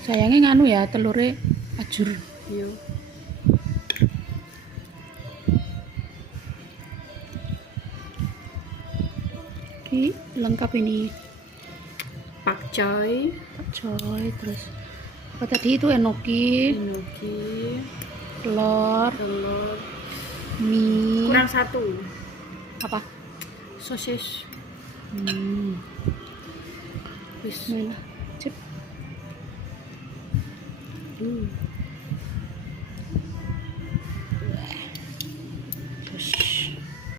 Sayangnya nganu ya, telurnya ajur. Iya. Ini lengkap ini. Pakcoy, Coy, terus apa tadi itu enoki, enoki, telur, telur, mie, kurang satu, apa? sosis. Bismillah. Cip.